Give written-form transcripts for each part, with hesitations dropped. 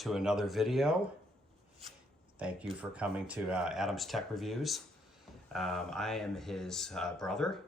to another video. Thank you for coming to Adam's Tech Reviews. I am his brother,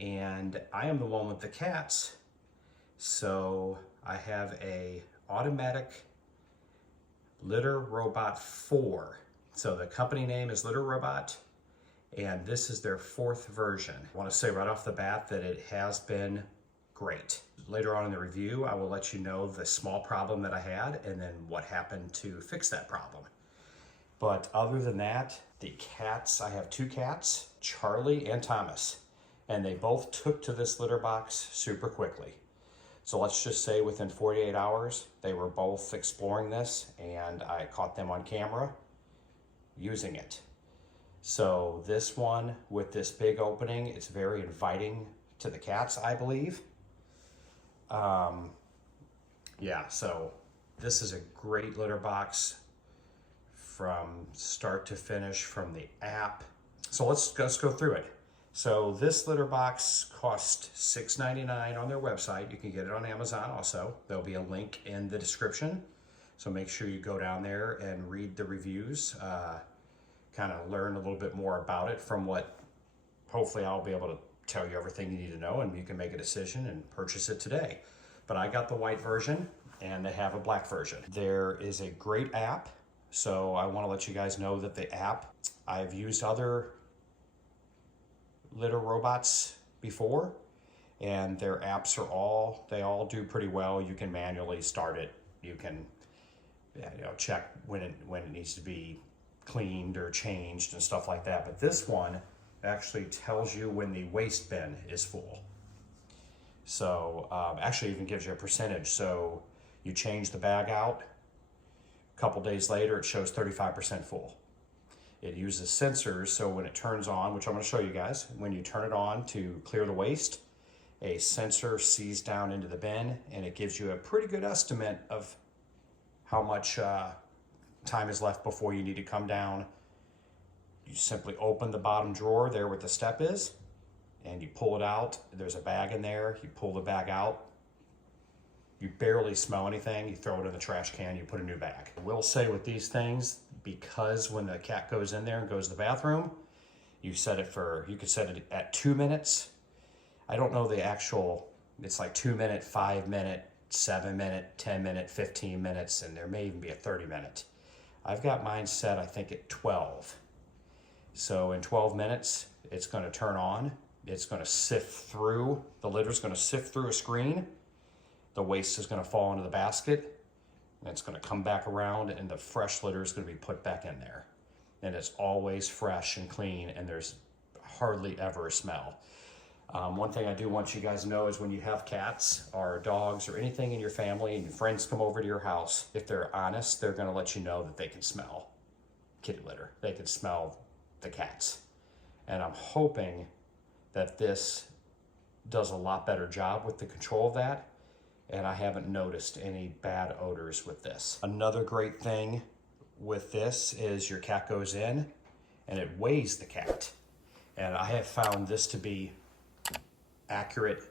and I am the one with the cats. So I have a automatic litter robot 4. So the company name is Litter Robot, and this is their 4th version. I want to say right off the bat that it has been great. Later on in the review, I will let you know the small problem that I had and then what happened to fix that problem. But other than that, the cats, I have 2 cats, Charlie and Thomas, and they both took to this litter box super quickly. So let's just say within 48 hours, they were both exploring this, and I caught them on camera using it. So this one with this big opening, it's very inviting to the cats, I believe. Yeah, so this is a great litter box from start to finish from the app. So let's go through it. So this litter box cost $6.99 on their website. You can get it on Amazon also. There'll be a link in the description. So make sure you go down there and read the reviews, kind of learn a little bit more about it from what hopefully I'll be able to tell you everything you need to know, and you can make a decision and purchase it today. But I got the white version and they have a black version. There is a great app. So I want to let you guys know that the app, I've used other litter robots before, and their apps are they all do pretty well. You can manually start it. You can check when it needs to be cleaned or changed and stuff like that. But this one actually tells you when the waste bin is full. So actually even gives you a percentage. So you change the bag out, a couple days later it shows 35% full. It uses sensors, so when it turns on, which I'm going to show you guys, when you turn it on to clear the waste, a sensor sees down into the bin, and it gives you a pretty good estimate of how much time is left before you need to come down. You simply open the bottom drawer there where the step is, and you pull it out. There's a bag in there. You pull the bag out. You barely smell anything. You throw it in the trash can. You put a new bag. I will say with these things, because when the cat goes in there and goes to the bathroom, you could set it at 2 minutes. I don't know the actual, it's like 2 minute, 5 minute, 7 minute, 10 minute, 15 minutes, and there may even be a 30 minute. I've got mine set, I think, at 12. So in 12 minutes, it's going to turn on. It's going to sift through, the litter's going to sift through a screen. The waste is going to fall into the basket, and it's going to come back around, and the fresh litter is going to be put back in there. And it's always fresh and clean, and there's hardly ever a smell. One thing I do want you guys to know is when you have cats or dogs or anything in your family and your friends come over to your house, if they're honest, they're going to let you know that they can smell kitty litter. They can smell the cats. And I'm hoping that this does a lot better job with the control of that, and I haven't noticed any bad odors with this. Another great thing with this is your cat goes in and it weighs the cat. And I have found this to be accurate,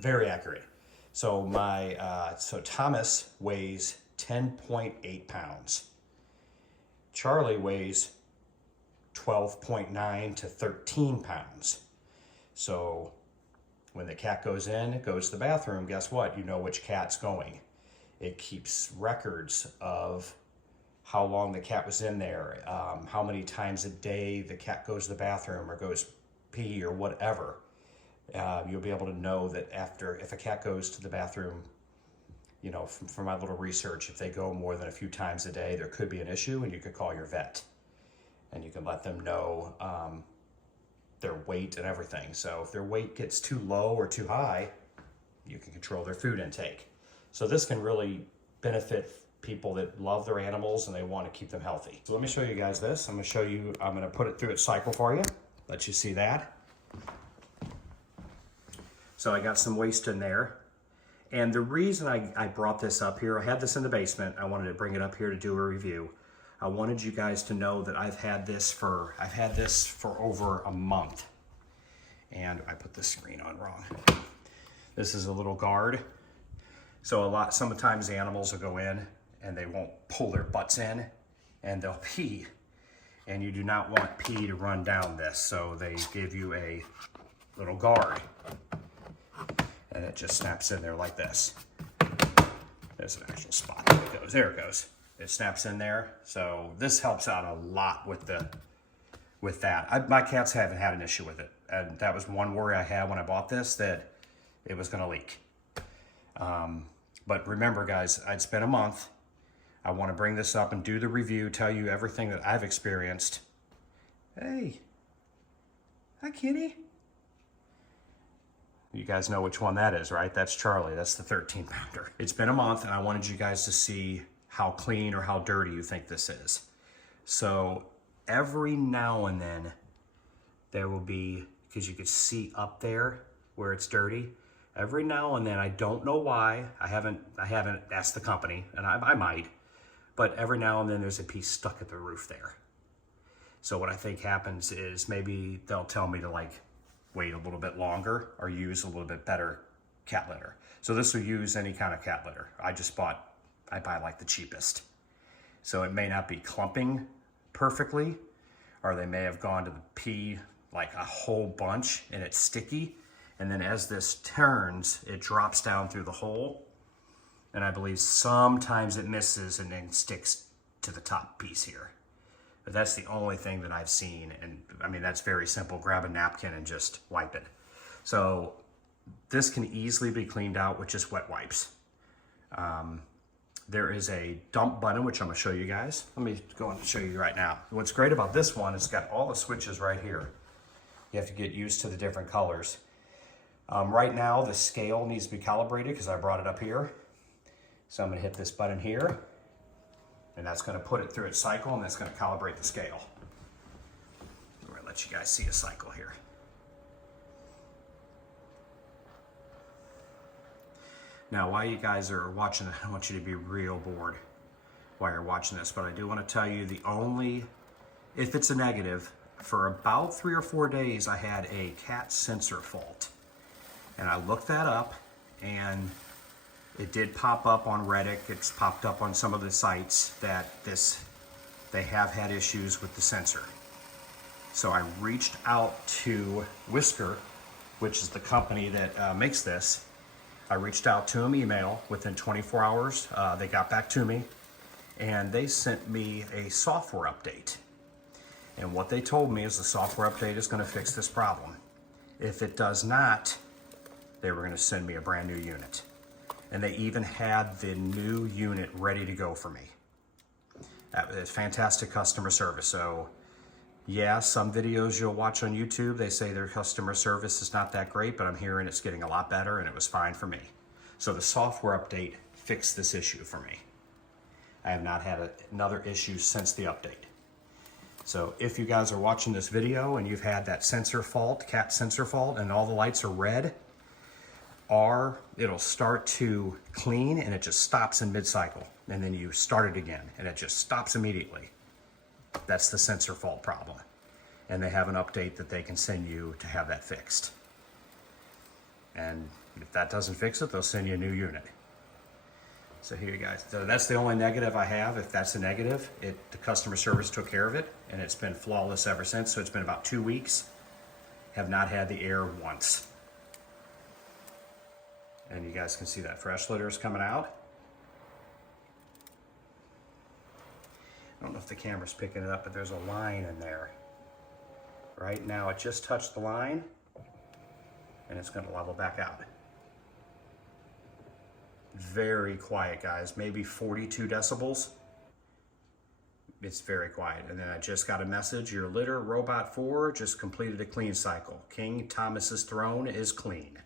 very accurate. So so Thomas weighs 10.8 pounds. Charlie weighs 12.9 to 13 pounds. So when the cat goes in, it goes to the bathroom, guess what? You know which cat's going. It keeps records of how long the cat was in there, how many times a day the cat goes to the bathroom or goes pee or whatever. You'll be able to know that if a cat goes to the bathroom, from my little research, if they go more than a few times a day, there could be an issue, and you could call your vet. And you can let them know their weight and everything. So if their weight gets too low or too high, you can control their food intake. So this can really benefit people that love their animals and they want to keep them healthy. So let me show you guys this. I'm going to put it through its cycle for you, let you see that. So I got some waste in there. And the reason I brought this up here, I had this in the basement. I wanted to bring it up here to do a review. I wanted you guys to know that I've had this for over a month. And I put the screen on wrong. This is a little guard. So sometimes animals will go in and they won't pull their butts in and they'll pee. And you do not want pee to run down this, so they give you a little guard. And it just snaps in there like this. There's an actual spot that it goes. There it goes. It snaps in there. So this helps out a lot with that. My cats haven't had an issue with it. And that was one worry I had when I bought this, that it was gonna leak. But remember guys, I'd spent a month. I wanna bring this up and do the review, tell you everything that I've experienced. Hey, hi kitty. You guys know which one that is, right? That's Charlie, that's the 13-pounder. It's been a month and I wanted you guys to see how clean or how dirty you think this is. So every now and then there will be, because you could see up there where it's dirty, every now and then, I don't know why, I haven't asked the company, and I might, but every now and then there's a piece stuck at the roof there. So what I think happens is maybe they'll tell me to like wait a little bit longer or use a little bit better cat litter. So this will use any kind of cat litter. I buy like the cheapest. So it may not be clumping perfectly, or they may have gone to the pee like a whole bunch and it's sticky. And then as this turns, it drops down through the hole. And I believe sometimes it misses and then sticks to the top piece here. But that's the only thing that I've seen. And I mean, that's very simple. Grab a napkin and just wipe it. So this can easily be cleaned out with just wet wipes. There is a dump button, which I'm gonna show you guys. Let me go and show you right now. What's great about this one, it's got all the switches right here. You have to get used to the different colors. Right now, the scale needs to be calibrated because I brought it up here. So I'm gonna hit this button here, and that's gonna put it through its cycle, and that's gonna calibrate the scale. I'm gonna let you guys see a cycle here. Now, while you guys are watching it, I don't want you to be real bored while you're watching this, but I do want to tell you if it's a negative, for about 3 or 4 days, I had a cat sensor fault. And I looked that up, and it did pop up on Reddit. It's popped up on some of the sites that they have had issues with the sensor. So I reached out to Whisker, which is the company that makes this. I reached out to them email. Within 24 hours, they got back to me, and they sent me a software update. And what they told me is the software update is going to fix this problem. If it does not, they were going to send me a brand new unit. And they even had the new unit ready to go for me. That was fantastic customer service. So yeah, some videos you'll watch on YouTube, they say their customer service is not that great, but I'm hearing it's getting a lot better, and it was fine for me. So the software update fixed this issue for me. I have not had another issue since the update. So if you guys are watching this video and you've had that sensor fault, cat sensor fault, and all the lights are red, or it'll start to clean and it just stops in mid-cycle, and then you start it again and it just stops immediately. That's the sensor fault problem. And they have an update that they can send you to have that fixed. And if that doesn't fix it, they'll send you a new unit. So here you guys, so that's the only negative I have. If that's a negative, the customer service took care of it, and it's been flawless ever since. So it's been about 2 weeks. Have not had the error once. And you guys can see that fresh litter is coming out. I don't know if the camera's picking it up, but there's a line in there. Right now it just touched the line, and it's going to level back out. Very quiet, guys, maybe 42 decibels. It's very quiet. And then I just got a message, your litter robot 4 just completed a clean cycle. King Thomas's throne is clean.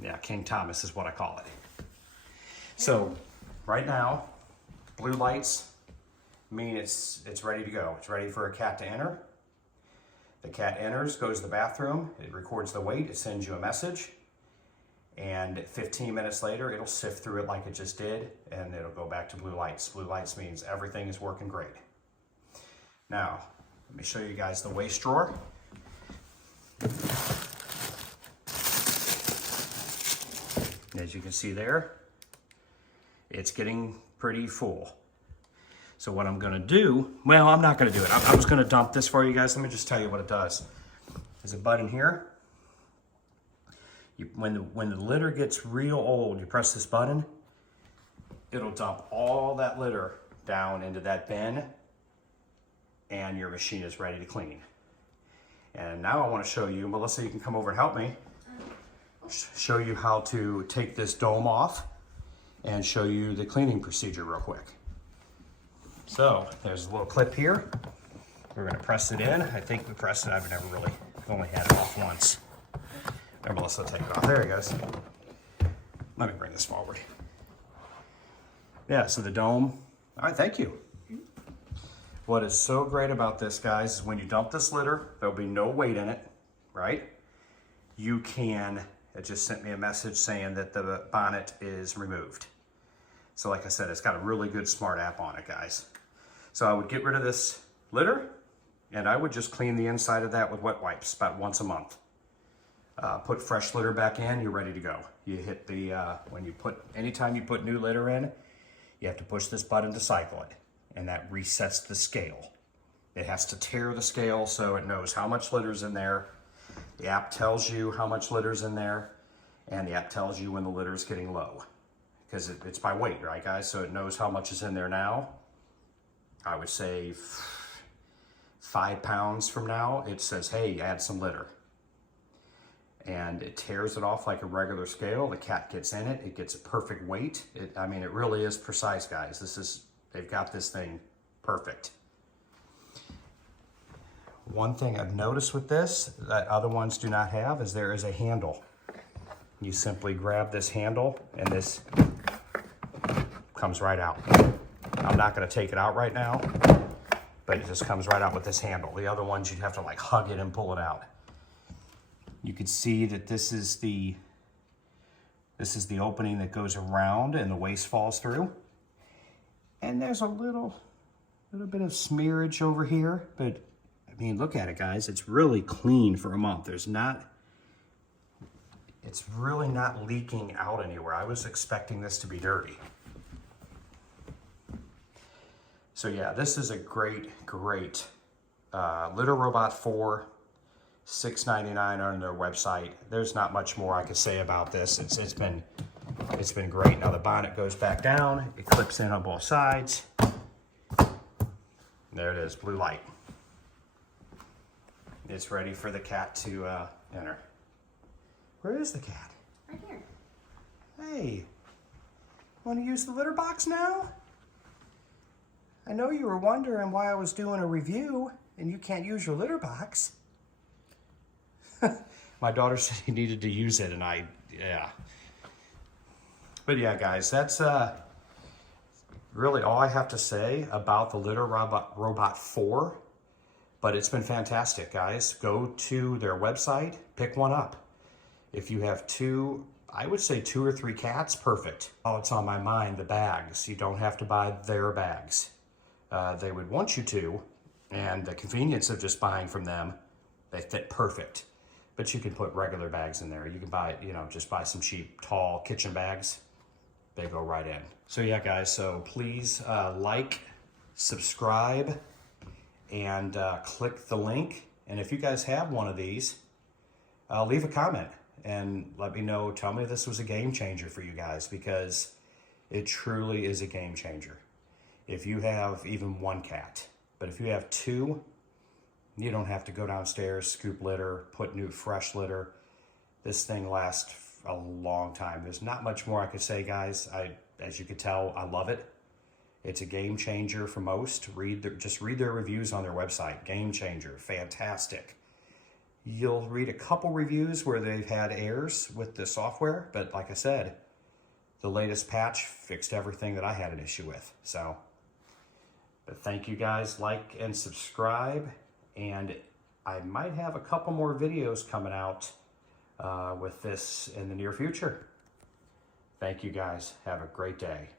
Yeah, King Thomas is what I call it. So right now, blue lights mean it's ready to go. It's ready for a cat to enter. The cat enters, goes to the bathroom, it records the weight, it sends you a message, and 15 minutes later, it'll sift through it like it just did, and it'll go back to blue lights. Blue lights means everything is working great. Now, let me show you guys the waste drawer. As you can see there, it's getting pretty full. So what I'm gonna do, well, I'm not gonna do it. I was gonna dump this for you guys. Let me just tell you what it does. There's a button here. When the litter gets real old, you press this button, it'll dump all that litter down into that bin, and your machine is ready to clean. And now I want to show you, Melissa, you can come over and help me, show you how to take this dome off and show you the cleaning procedure real quick. So there's a little clip here. We're going to press it in. I think we pressed it. I've only had it off once. There, Melissa, take it off. There it goes. Let me bring this forward. Yeah, so the dome. All right, thank you. What is so great about this, guys, is when you dump this litter, there'll be no weight in it, right? You can, it just sent me a message saying that the bonnet is removed. So like I said, it's got a really good smart app on it, guys. So I would get rid of this litter, and I would just clean the inside of that with wet wipes about once a month. Put fresh litter back in, you're ready to go. You hit the, anytime you put new litter in, you have to push this button to cycle it, and that resets the scale. It has to tear the scale so it knows how much litter's in there. The app tells you how much litter's in there, and the app tells you when the litter's getting low, because it's by weight, right, guys? So it knows how much is in there now. I would say 5 pounds from now, it says, hey, add some litter. And it tears it off like a regular scale. The cat gets in it. It gets a perfect weight. I mean, it really is precise, guys. They've got this thing perfect. One thing I've noticed with this that other ones do not have is there is a handle. You simply grab this handle and this comes right out. I'm not going to take it out right now, but it just comes right out with this handle. The other ones you'd have to like hug it and pull it out. You can see that this is the opening that goes around and the waste falls through. And there's a little bit of smearage over here, but I mean, look at it, guys. It's really clean for a month. It's really not leaking out anywhere. I was expecting this to be dirty. So yeah, this is a great Litter Robot 4. $6.99 on their website. There's not much more I could say about this. It's been great. Now the bonnet goes back down. It clips in on both sides. There it is, blue light. It's ready for the cat to enter. Where is the cat? Right here. Hey, want to use the litter box now? I know you were wondering why I was doing a review and you can't use your litter box. My daughter said he needed to use it, and yeah. But yeah, guys, that's really all I have to say about the Litter Robot 4. But it's been fantastic, guys. Go to their website, pick one up. If you have I would say 2 or 3 cats, perfect. Oh, it's on my mind, the bags. You don't have to buy their bags. They would want you to, and the convenience of just buying from them, they fit perfect. But you can put regular bags in there. You can buy, just buy some cheap, tall kitchen bags. They go right in. So yeah, guys, so please like, subscribe, and click the link. And if you guys have one of these, leave a comment and let me know. Tell me if this was a game changer for you guys, because it truly is a game changer. If you have even 1 cat, but if you have 2, you don't have to go downstairs, scoop litter, put new fresh litter. This thing lasts a long time. There's not much more I could say, guys. As you can tell, I love it. It's a game changer for most. Just read their reviews on their website. Game changer, fantastic. You'll read a couple reviews where they've had errors with the software, but like I said, the latest patch fixed everything that I had an issue with. But thank you guys, like and subscribe. And I might have a couple more videos coming out with this in the near future. Thank you guys. Have a great day.